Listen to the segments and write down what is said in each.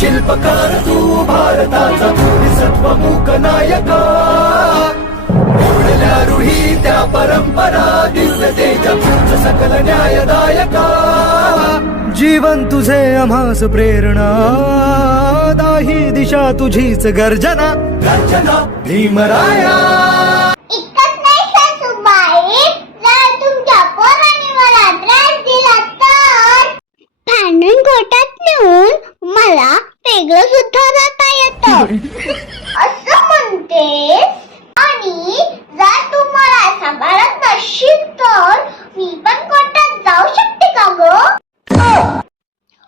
शिल्पकार तू भारताचा सत्वमुख नायका, ओढल्या रूढी त्या परंपरा दिव्य तेजा सकल न्यायदायका. जीवन तुझे आम्हास प्रेरणा, दाही दिशा तुझीच गर्जना, गर्जना भीमराया. इतकंच नाही सासूबाई, जर तुमच्या पोराने मला त्रास दिला तर भांडून कोर्टात नेऊन मला वेगळं सुद्धा जाता येतं असं म्हणतेस. आणि जर तुम्हाला सांभाळत नसशील तर मी पण कोर्टात जाऊ शकते का ग?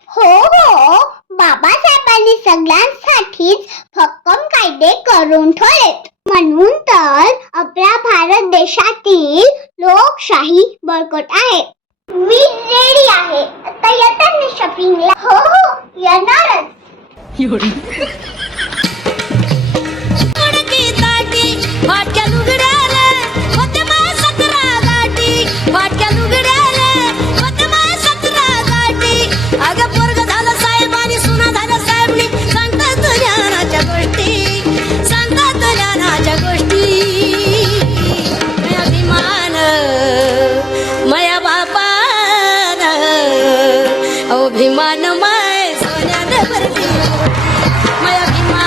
हो हो, बाबासाहेबांनी सगळ्यांसाठीच भक्कम कायदे करून ठेवलेत. म्हणून तर आपल्या भारत देशातील लोकशाही बळकट आहे. मी रेडी आहे. आता येतात ना शॉपिंगला? हो हो, येणारच. अभिमान माय सोन्याने भरली, माय अभिमान